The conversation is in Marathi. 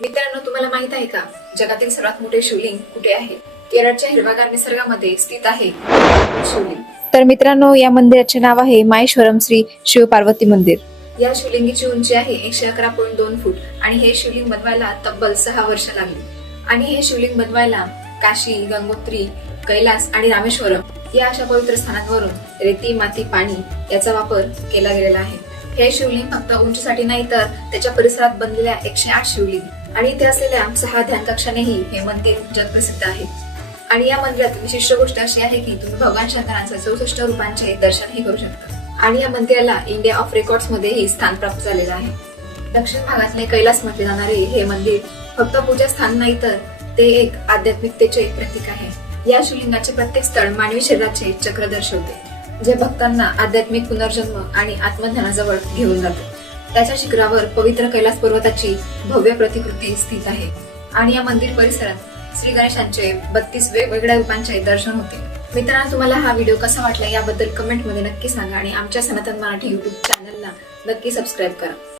मित्रांनो, तुम्हाला माहित आहे का जगातील सर्वात मोठे शिवलिंग कुठे आहे? केरळच्या हिरवागार निसर्गामध्ये स्थित आहे शिवलिंग. तर मित्रांनो, या मंदिराचे नाव आहे माहेश्वरम श्री शिव पार्वती मंदिर. या शिवलिंगीची उंची आहे 111.2 फूट आणि हे शिवलिंग बनवायला तब्बल 6 वर्ष लागली. आणि हे शिवलिंग बनवायला काशी, गंगोत्री, कैलास आणि रामेश्वरम या अशा पवित्र स्थानांवरून रेती, माती, पाणी याचा वापर केला गेलेला आहे. हे शिवलिंग फक्त उंचीसाठी नाही तर त्याच्या परिसरात बनलेल्या 108 शिवलिंग आणि इथे असलेल्या 6 ध्यानकक्षानेही हे मंदिर जगप्रसिद्ध आहे. आणि या मंदिरात विशिष्ट गोष्ट अशी आहे की तुम्ही भगवान शंकरांचे 64 रूपांचे दर्शनही करू शकता. आणि या मंदिराला इंडिया ऑफ रेकॉर्ड्स मध्येही स्थान प्राप्त झालेलं आहे. दक्षिण भागातले कैलास म्हटले जाणारे हे मंदिर फक्त पूजा स्थान नाही तर ते एक आध्यात्मिकतेचे प्रतीक आहे. या शिवलिंगाचे प्रत्येक स्थळ मानवी शरीराचे चक्र दर्शवते, जे भक्तांना आध्यात्मिक पुनर्जन्म आणि आत्मध्यानाजवळ घेऊन जाते. त्याच्या शिखरावर पवित्र कैलास पर्वताची भव्य प्रतिकृती स्थित आहे. आणि या मंदिर परिसरात श्री गणेशांचे 32 वेगवेगळ्या रूपांचे दर्शन होते. मित्रांनो, तुम्हाला हा व्हिडिओ कसा वाटला याबद्दल कमेंट मध्ये नक्की सांगा आणि आमच्या सनातन मराठी YouTube चॅनलला नक्की सबस्क्राईब करा.